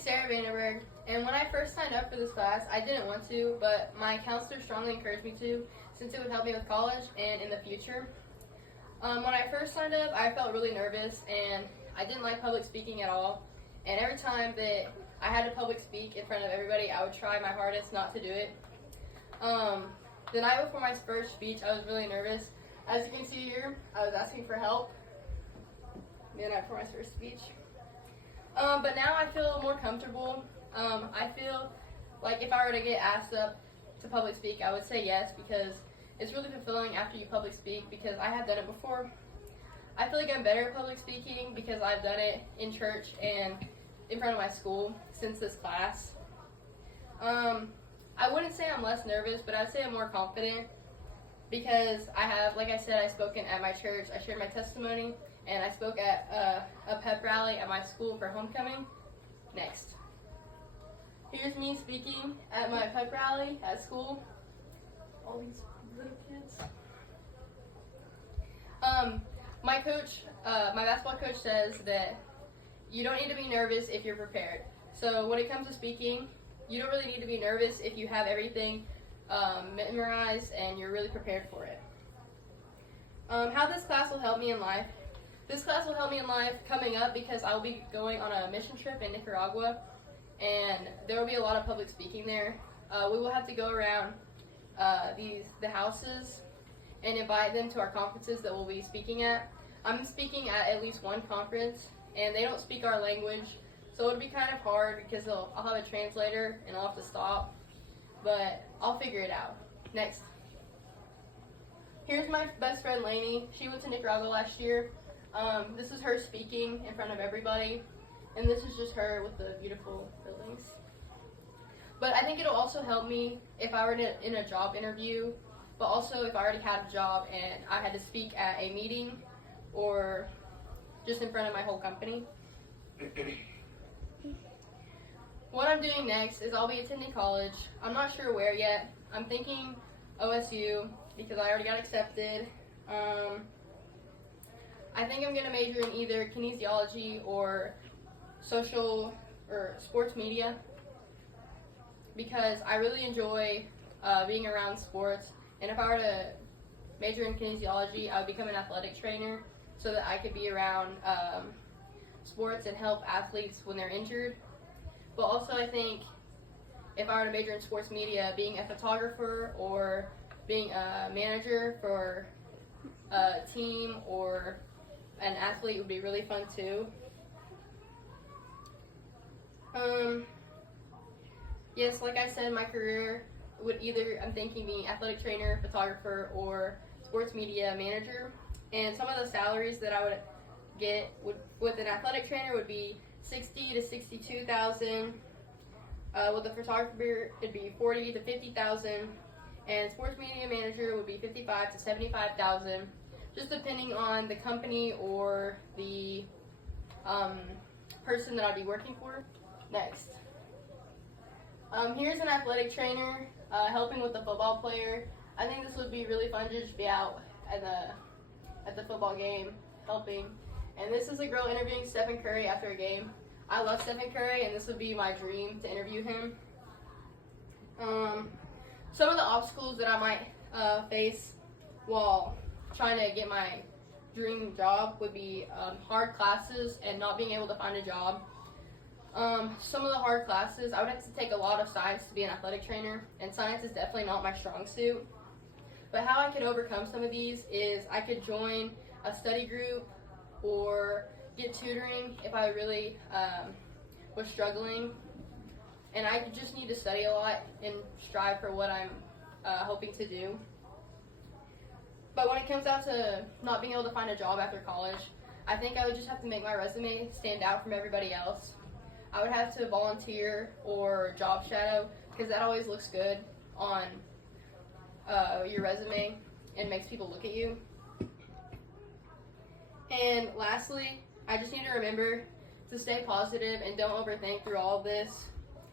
is Sarah Vandenberg, and when I first signed up for this class, I didn't want to, but my counselor strongly encouraged me to, since it would help me with college and in the future. When I first signed up, I felt really nervous, and I didn't like public speaking at all. And every time that I had to public speak in front of everybody, I would try my hardest not to do it. The night before my first speech, I was really nervous. As you can see here, I was asking for help the night before my first speech. But now I feel more comfortable. I feel like if I were to get asked up to public speak, I would say yes, because it's really fulfilling after you public speak, because I have done it before. I feel like I'm better at public speaking because I've done it in church and in front of my school since this class. I wouldn't say I'm less nervous, but I'd say I'm more confident because I have, like I said, I've spoken at my church, I shared my testimony, and I spoke at a pep rally at my school for homecoming. Next. Here's me speaking at my pep rally at school. All these little kids. My coach, my basketball coach says that you don't need to be nervous if you're prepared. So when it comes to speaking, you don't really need to be nervous if you have everything memorized and you're really prepared for it. How this class will help me in life. This class will help me in life coming up because I will be going on a mission trip in Nicaragua, and there will be a lot of public speaking there. We will have to go around the houses and invite them to our conferences that we'll be speaking at. I'm speaking at least one conference, and they don't speak our language, so it'll be kind of hard because I'll have a translator and I'll have to stop, but I'll figure it out. Next. Here's my best friend Lainey. She went to Nicaragua last year. This is her speaking in front of everybody, and this is just her with the beautiful buildings. But I think it'll also help me if I were in a job interview, but also if I already had a job and I had to speak at a meeting or just in front of my whole company. What I'm doing next is I'll be attending college. I'm not sure where yet. I'm thinking OSU because I already got accepted. I think I'm going to major in either kinesiology or social or sports media because I really enjoy being around sports. And if I were to major in kinesiology, I would become an athletic trainer so that I could be around sports and help athletes when they're injured. But also I think if I were to major in sports media, being a photographer or being a manager for a team or an athlete would be really fun too. Yes, like I said, my career would either, I'm thinking, being athletic trainer, photographer, or sports media manager. And some of the salaries that I would get with an athletic trainer would be $60,000 to $62,000. With a photographer, it'd be $40,000 to $50,000, and sports media manager would be $55,000 to $75,000, just depending on the company or the person that I'd be working for. Next. Here's an athletic trainer helping with the football player. I think this would be really fun to just be out at the football game helping. And this is a girl interviewing Stephen Curry after a game. I love Stephen Curry, and this would be my dream to interview him. Some of the obstacles that I might face while trying to get my dream job would be hard classes and not being able to find a job. Some of the hard classes, I would have to take a lot of science to be an athletic trainer, and science is definitely not my strong suit. But how I could overcome some of these is I could join a study group or get tutoring if I really was struggling. And I just need to study a lot and strive for what I'm hoping to do. But when it comes out to not being able to find a job after college, I think I would just have to make my resume stand out from everybody else. I would have to volunteer or job shadow because that always looks good on your resume and makes people look at you. And lastly, I just need to remember to stay positive and don't overthink through all of this.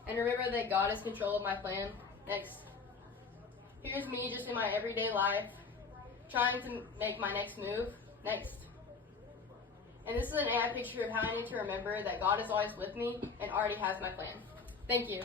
And remember that God is in control of my plan. Next. Here's me just in my everyday life trying to make my next move. Next. And And this is an AI picture of how I need to remember that God is always with me and already has my plan. Thank you.